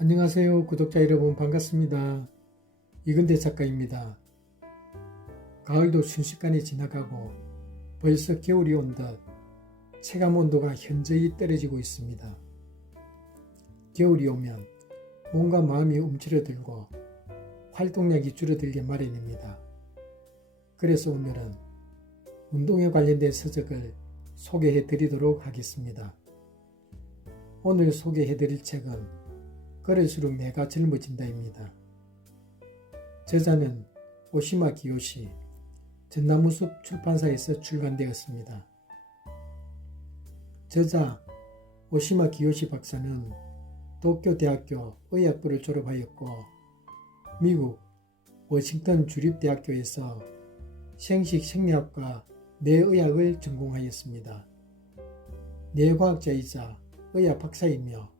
안녕하세요. 구독자 여러분 반갑습니다. 이근대 작가입니다. 가을도 순식간에 지나가고 벌써 겨울이 온 듯 체감온도가 현저히 떨어지고 있습니다. 겨울이 오면 몸과 마음이 움츠러들고 활동량이 줄어들게 마련입니다. 그래서 오늘은 운동에 관련된 서적을 소개해 드리도록 하겠습니다. 오늘 소개해 드릴 책은 걸을수록 내가 젊어진다입니다. 저자는 오시마 기요시, 전나무숲 출판사에서 출간되었습니다. 저자 오시마 기요시 박사는 도쿄대학교 의학부를 졸업하였고 미국 워싱턴 주립대학교에서 생식생리학과 뇌의학을 전공하였습니다. 뇌과학자이자 의학 박사이며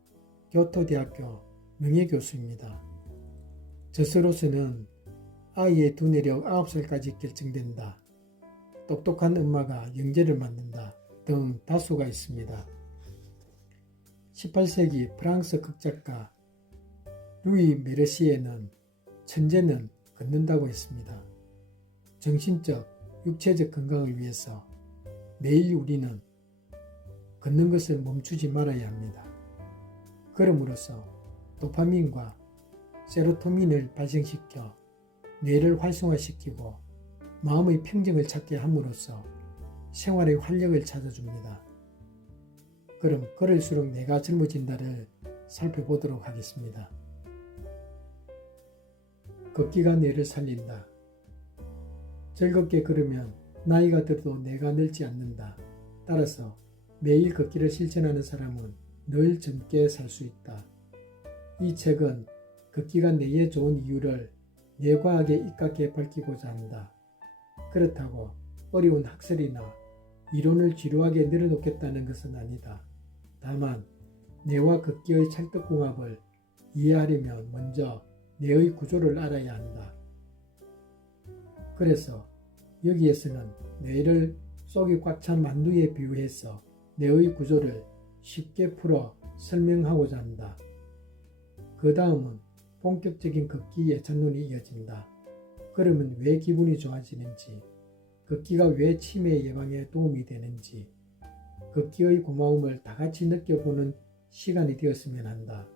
교토대학교 명예교수입니다. 저서로서는 아이의 두뇌력 9살까지 결정된다, 똑똑한 엄마가 영재를 만든다 등 다수가 있습니다. 18세기 프랑스 극작가 루이 메르시에는 천재는 걷는다고 했습니다. 정신적, 육체적 건강을 위해서 매일 우리는 걷는 것을 멈추지 말아야 합니다. 걸음으로써 도파민과 세로토닌을 발생시켜 뇌를 활성화시키고 마음의 평정을 찾게 함으로써 생활의 활력을 찾아줍니다. 그럼 걸을수록 내가 젊어진다를 살펴보도록 하겠습니다. 걷기가 뇌를 살린다. 즐겁게 걸으면 나이가 들어도 뇌가 늙지 않는다. 따라서 매일 걷기를 실천하는 사람은 늘 젊게 살 수 있다. 이 책은 걷기가 뇌에 좋은 이유를 뇌과학에 입각해 밝히고자 한다. 그렇다고 어려운 학설이나 이론을 지루하게 늘어놓겠다는 것은 아니다. 다만 뇌와 걷기의 찰떡궁합을 이해하려면 먼저 뇌의 구조를 알아야 한다. 그래서 여기에서는 뇌를 속이 꽉 찬 만두에 비유해서 뇌의 구조를 쉽게 풀어 설명하고자 한다. 그 다음은 본격적인 걷기의 전론이 이어진다. 걸으면 왜 기분이 좋아지는지, 걷기가 왜 치매 예방에 도움이 되는지, 걷기의 고마움을 다같이 느껴보는 시간이 되었으면 한다.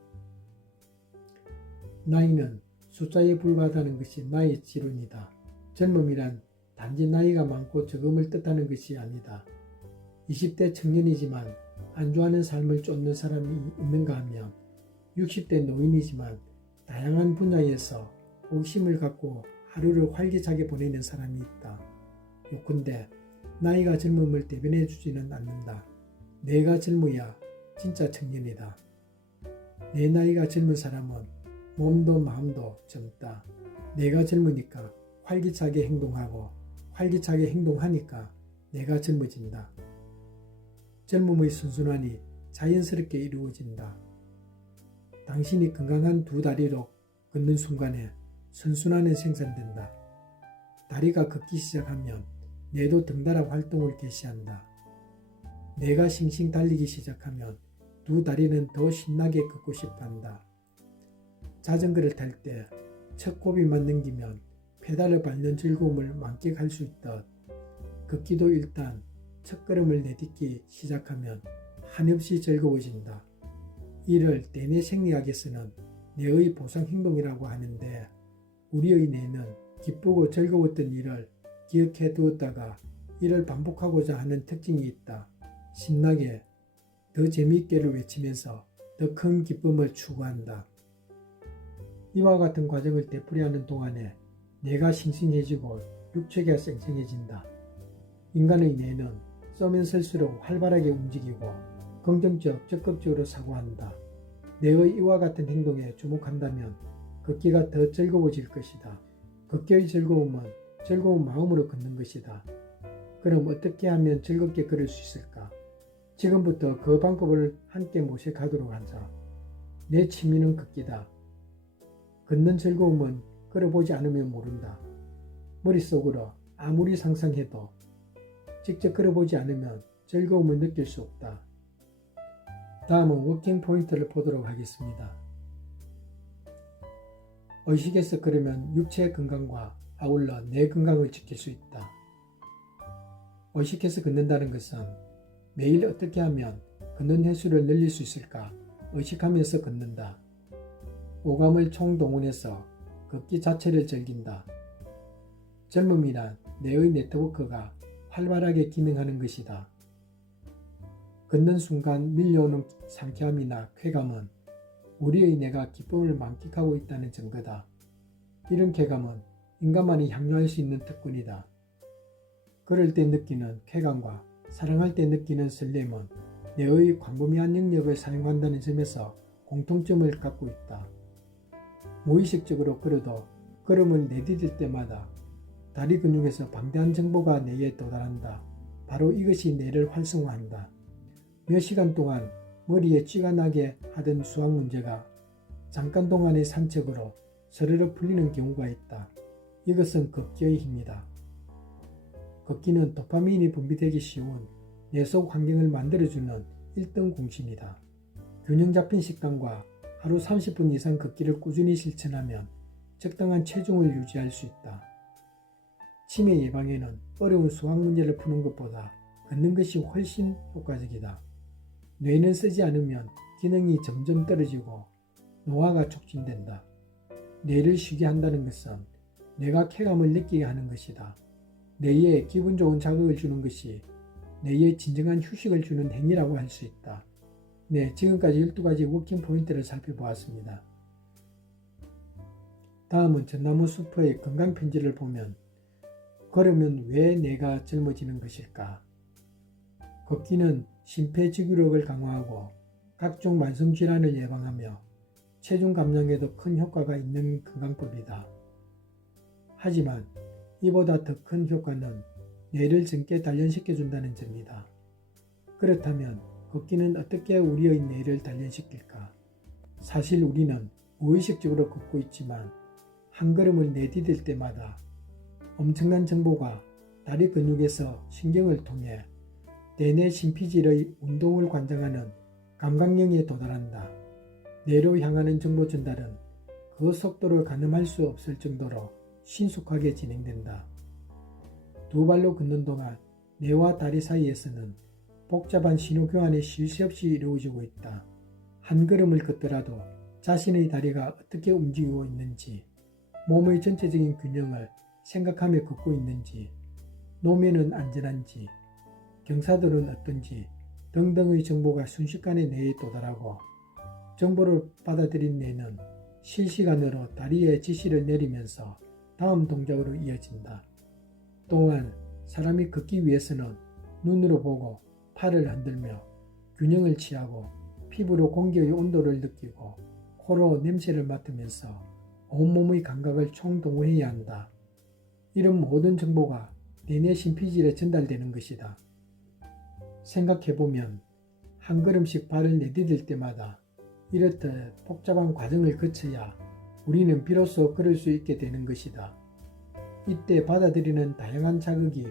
나이는 숫자에 불과하다는 것이 나의 지론이다. 젊음이란 단지 나이가 많고 적음을 뜻하는 것이 아니다. 20대 청년이지만 안주하는 삶을 쫓는 사람이 있는가 하면 60대 노인이지만 다양한 분야에서 호기심을 갖고 하루를 활기차게 보내는 사람이 있다. 요컨대 나이가 젊음을 대변해 주지는 않는다. 내가 젊어야 진짜 청년이다. 내 나이가 젊은 사람은 몸도 마음도 젊다. 내가 젊으니까 활기차게 행동하고 활기차게 행동하니까 내가 젊어진다. 젊음의 순순함이 자연스럽게 이루어진다. 당신이 건강한 두 다리로 걷는 순간에 선순환은 생산된다. 다리가 걷기 시작하면 뇌도 덩달아 활동을 개시한다. 뇌가 싱싱 달리기 시작하면 두 다리는 더 신나게 걷고 싶어한다. 자전거를 탈 때 첫 고비만 넘기면 페달을 밟는 즐거움을 만끽할 수 있듯 걷기도 일단 첫 걸음을 내딛기 시작하면 한없이 즐거워진다. 이를 뇌내 생리학에서는 뇌의 보상 행동이라고 하는데 우리의 뇌는 기쁘고 즐거웠던 일을 기억해 두었다가 이를 반복하고자 하는 특징이 있다. 신나게 더 재미있게를 외치면서 더 큰 기쁨을 추구한다. 이와 같은 과정을 되풀이하는 동안에 뇌가 싱싱해지고 육체가 쌩쌩해진다. 인간의 뇌는 쏘면 쓸수록 활발하게 움직이고 긍정적, 적극적으로 사고한다. 뇌의 이와 같은 행동에 주목한다면 걷기가 더 즐거워질 것이다. 걷기의 즐거움은 즐거운 마음으로 걷는 것이다. 그럼 어떻게 하면 즐겁게 걸을 수 있을까? 지금부터 그 방법을 함께 모색하도록 하자. 내 취미는 걷기다. 걷는 즐거움은 걸어보지 않으면 모른다. 머릿속으로 아무리 상상해도 직접 걸어보지 않으면 즐거움을 느낄 수 없다. 다음은 워킹 포인트를 보도록 하겠습니다. 의식에서 걸으면 육체 건강과 아울러 내 건강을 지킬 수 있다. 의식해서 걷는다는 것은 매일 어떻게 하면 걷는 횟수를 늘릴 수 있을까 의식하면서 걷는다. 오감을 총동원해서 걷기 자체를 즐긴다. 젊음이란 뇌의 네트워크가 활발하게 기능하는 것이다. 걷는 순간 밀려오는 상쾌함이나 쾌감은 우리의 뇌가 기쁨을 만끽하고 있다는 증거다. 이런 쾌감은 인간만이 향유할 수 있는 특권이다. 걸을 때 느끼는 쾌감과 사랑할 때 느끼는 설렘은 뇌의 광범위한 영역을 사용한다는 점에서 공통점을 갖고 있다. 무의식적으로 걸어도 걸음을 내디딜 때마다 다리 근육에서 방대한 정보가 뇌에 도달한다. 바로 이것이 뇌를 활성화한다. 몇 시간 동안 머리에 쥐가 나게 하던 수학 문제가 잠깐 동안의 산책으로 스르르 풀리는 경우가 있다. 이것은 걷기의 힘이다. 걷기는 도파민이 분비되기 쉬운 뇌 속 환경을 만들어주는 1등 공신이다. 균형 잡힌 식단과 하루 30분 이상 걷기를 꾸준히 실천하면 적당한 체중을 유지할 수 있다. 치매 예방에는 어려운 수학 문제를 푸는 것보다 걷는 것이 훨씬 효과적이다. 뇌는 쓰지 않으면 기능이 점점 떨어지고 노화가 촉진된다. 뇌를 쉬게 한다는 것은 뇌가 쾌감을 느끼게 하는 것이다. 뇌에 기분 좋은 자극을 주는 것이 뇌에 진정한 휴식을 주는 행위라고 할 수 있다. 네, 지금까지 12가지 워킹 포인트를 살펴보았습니다. 다음은 전나무 숲의 건강 편지를 보면 걸으면 왜 뇌가 젊어지는 것일까? 걷기는 심폐지구력을 강화하고 각종 만성질환을 예방하며 체중 감량에도 큰 효과가 있는 건강법이다. 하지만 이보다 더 큰 효과는 뇌를 젊게 단련시켜준다는 점이다. 그렇다면 걷기는 어떻게 우리의 뇌를 단련시킬까? 사실 우리는 무의식적으로 걷고 있지만 한 걸음을 내디딜 때마다 엄청난 정보가 다리 근육에서 신경을 통해 뇌내 심피질의 운동을 관장하는 감각령에 도달한다. 뇌로 향하는 정보 전달은 그 속도를 가늠할 수 없을 정도로 신속하게 진행된다. 두 발로 걷는 동안 뇌와 다리 사이에서는 복잡한 신호 교환이 쉴 새 없이 이루어지고 있다. 한 걸음을 걷더라도 자신의 다리가 어떻게 움직이고 있는지, 몸의 전체적인 균형을 생각하며 걷고 있는지, 노면은 안전한지, 경사들은 어떤지 등등의 정보가 순식간에 뇌에 도달하고 정보를 받아들인 뇌는 실시간으로 다리에 지시를 내리면서 다음 동작으로 이어진다. 또한 사람이 걷기 위해서는 눈으로 보고 팔을 흔들며 균형을 취하고 피부로 공기의 온도를 느끼고 코로 냄새를 맡으면서 온몸의 감각을 총동원해야 한다. 이런 모든 정보가 뇌내 심피질에 전달되는 것이다. 생각해보면 한 걸음씩 발을 내디딜 때마다 이렇듯 복잡한 과정을 거쳐야 우리는 비로소 걸을 수 있게 되는 것이다. 이때 받아들이는 다양한 자극이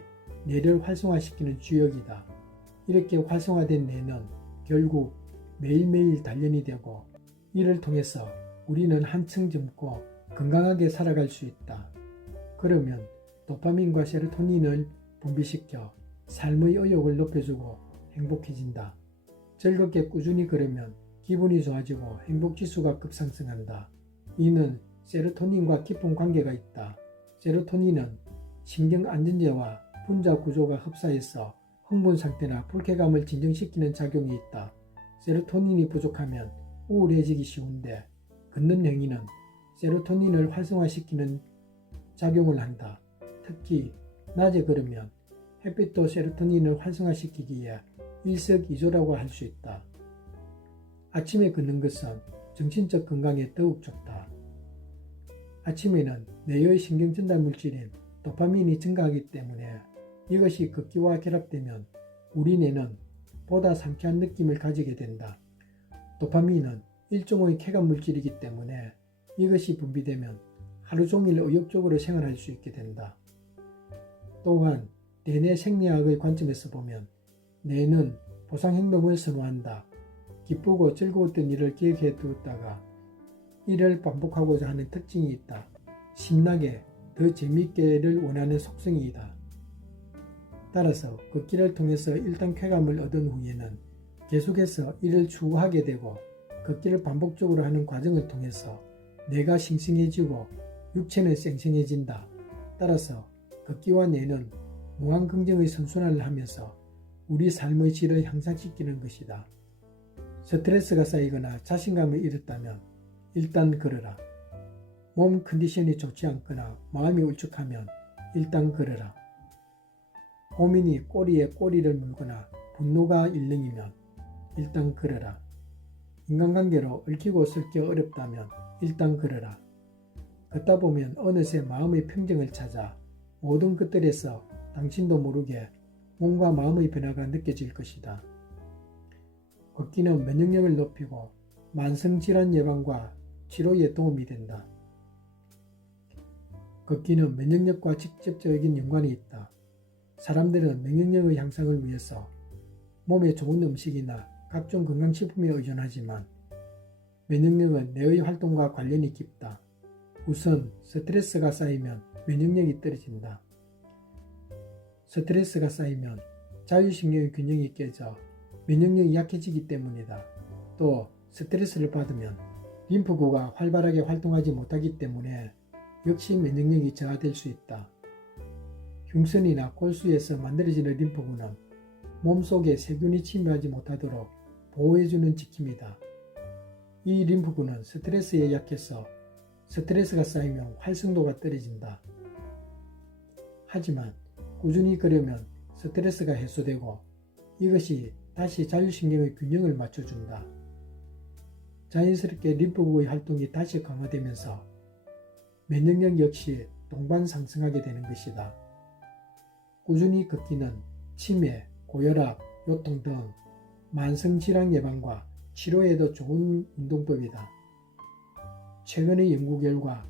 뇌를 활성화시키는 주역이다. 이렇게 활성화된 뇌는 결국 매일매일 단련이 되고 이를 통해서 우리는 한층 젊고 건강하게 살아갈 수 있다. 그러면 도파민과 세로토닌을 분비시켜 삶의 의욕을 높여주고 행복해진다. 즐겁게 꾸준히 걸으면 기분이 좋아지고 행복지수가 급상승한다. 이는 세로토닌과 깊은 관계가 있다. 세로토닌은 신경안전제와 분자 구조가 흡사해서 흥분 상태나 불쾌감을 진정시키는 작용이 있다. 세로토닌이 부족하면 우울해지기 쉬운데 걷는 행위는 세로토닌을 활성화시키는 작용을 한다. 특히 낮에 걸으면 햇빛도 세로토닌을 활성화시키기에 일석이조라고 할 수 있다. 아침에 걷는 것은 정신적 건강에 더욱 좋다. 아침에는 뇌의 신경 전달 물질인 도파민이 증가하기 때문에 이것이 걷기와 결합되면 우리 뇌는 보다 상쾌한 느낌을 가지게 된다. 도파민은 일종의 쾌감 물질이기 때문에 이것이 분비되면 하루 종일 의욕적으로 생활할 수 있게 된다. 또한 뇌내 생리학의 관점에서 보면 뇌는 보상행동을 선호한다. 기쁘고 즐거웠던 일을 기억해 두었다가 이를 반복하고자 하는 특징이 있다. 신나게 더 재미있게를 원하는 속성이다. 따라서 걷기를 통해서 일단 쾌감을 얻은 후에는 계속해서 이를 추구하게 되고 걷기를 반복적으로 하는 과정을 통해서 뇌가 싱싱해지고 육체는 쌩쌩해진다. 따라서 걷기와 뇌는 무한 긍정의 선순환을 하면서 우리 삶의 질을 향상시키는 것이다. 스트레스가 쌓이거나 자신감을 잃었다면 일단 걸어라. 몸 컨디션이 좋지 않거나 마음이 울적하면 일단 걸어라. 고민이 꼬리에 꼬리를 물거나 분노가 일렁이면 일단 걸어라. 인간관계로 얽히고 설기 어렵다면 일단 걸어라. 걷다 보면 어느새 마음의 평정을 찾아 모든 것들에서 당신도 모르게 몸과 마음의 변화가 느껴질 것이다. 걷기는 면역력을 높이고 만성질환 예방과 치료에 도움이 된다. 걷기는 면역력과 직접적인 연관이 있다. 사람들은 면역력의 향상을 위해서 몸에 좋은 음식이나 각종 건강식품에 의존하지만 면역력은 뇌의 활동과 관련이 깊다. 우선 스트레스가 쌓이면 면역력이 떨어진다. 스트레스가 쌓이면 자율신경의 균형이 깨져 면역력이 약해지기 때문이다. 또 스트레스를 받으면 림프구가 활발하게 활동하지 못하기 때문에 역시 면역력이 저하될 수 있다. 흉선이나 골수에서 만들어지는 림프구는 몸속에 세균이 침입하지 못하도록 보호해주는 지킴이다. 이 림프구는 스트레스에 약해서 스트레스가 쌓이면 활성도가 떨어진다. 하지만 꾸준히 걸으면 스트레스가 해소되고 이것이 다시 자율신경의 균형을 맞춰준다. 자연스럽게 림프구의 활동이 다시 강화되면서 면역력 역시 동반 상승하게 되는 것이다. 꾸준히 걷기는 치매, 고혈압, 요통 등 만성질환 예방과 치료에도 좋은 운동법이다. 최근의 연구 결과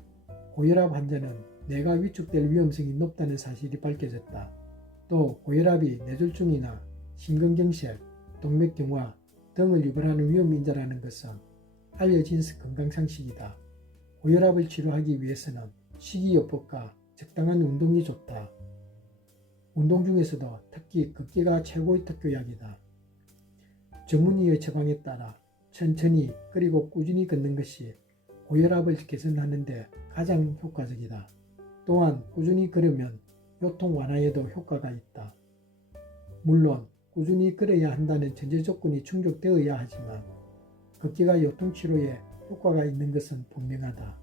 고혈압 환자는 뇌가 위축될 위험성이 높다는 사실이 밝혀졌다. 또 고혈압이 뇌졸중이나 심근경색, 동맥경화 등을 유발하는 위험인자라는 것은 알려진 건강상식이다. 고혈압을 치료하기 위해서는 식이요법과 적당한 운동이 좋다. 운동 중에서도 특히 걷기가 최고의 특효약이다. 전문의의 처방에 따라 천천히 그리고 꾸준히 걷는 것이 고혈압을 개선하는 데 가장 효과적이다. 또한 꾸준히 걸으면 요통 완화에도 효과가 있다. 물론 꾸준히 걸어야 한다는 전제 조건이 충족되어야 하지만 걷기가 요통치료에 효과가 있는 것은 분명하다.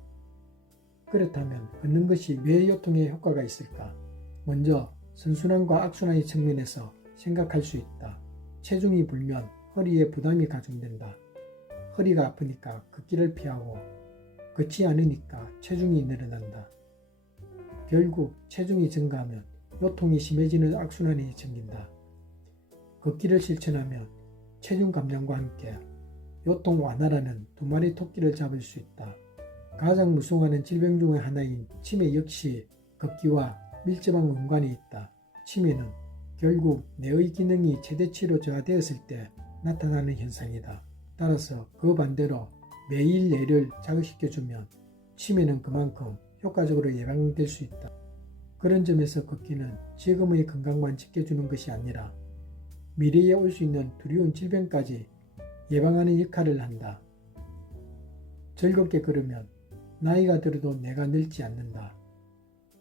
그렇다면 걷는 것이 왜 요통에 효과가 있을까? 먼저 선순환과 악순환의 측면에서 생각할 수 있다. 체중이 불면 허리에 부담이 가중된다. 허리가 아프니까 걷기를 피하고 걷지 않으니까 체중이 늘어난다. 결국 체중이 증가하면 요통이 심해지는 악순환이 생긴다. 걷기를 실천하면 체중 감량과 함께 요통 완화라는 두 마리 토끼를 잡을 수 있다. 가장 무서워하는 질병 중의 하나인 치매 역시 걷기와 밀접한 연관이 있다. 치매는 결국 뇌의 기능이 최대치로 저하되었을 때 나타나는 현상이다. 따라서 그 반대로 매일 뇌를 자극시켜주면 치매는 그만큼 효과적으로 예방될 수 있다. 그런 점에서 걷기는 지금의 건강만 지켜주는 것이 아니라 미래에 올 수 있는 두려운 질병까지 예방하는 역할을 한다. 즐겁게 걸으면 나이가 들어도 뇌가 늙지 않는다.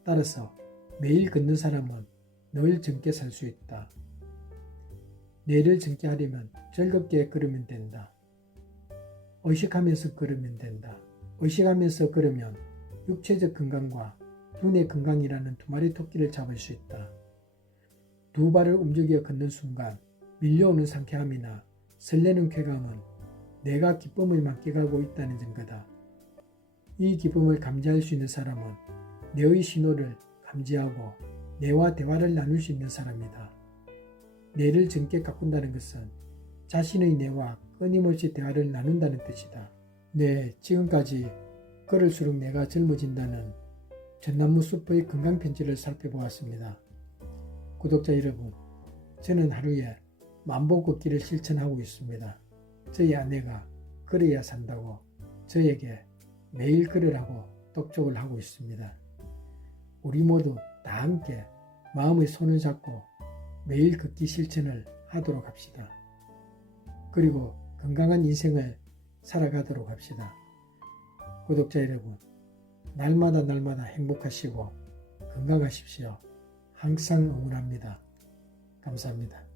따라서 매일 걷는 사람은 늘 젊게 살 수 있다. 뇌를 젊게 하려면 즐겁게 걸으면 된다. 의식하면서 걸으면 된다. 의식하면서 걸으면 육체적 건강과 눈의 건강이라는 두 마리 토끼를 잡을 수 있다. 두 발을 움직여 걷는 순간 밀려오는 상쾌함이나 설레는 쾌감은 내가 기쁨을 만끽하고 있다는 증거다. 이 기쁨을 감지할 수 있는 사람은 뇌의 신호를 감지하고 뇌와 대화를 나눌 수 있는 사람이다. 뇌를 젊게 가꾼다는 것은 자신의 뇌와 끊임없이 대화를 나눈다는 뜻이다. 네, 지금까지 걸을수록 뇌가 젊어진다는 전나무 숲의 건강편지를 살펴보았습니다. 구독자 여러분, 저는 하루에 만보 걷기를 실천하고 있습니다. 저희 아내가 걸어야 산다고 저에게 매일 걸으라고 똑똑을 하고 있습니다. 우리 모두 다 함께 마음의 손을 잡고 매일 걷기 실천을 하도록 합시다. 그리고 건강한 인생을 살아가도록 합시다. 구독자 여러분, 날마다 행복하시고 건강하십시오. 항상 응원합니다. 감사합니다.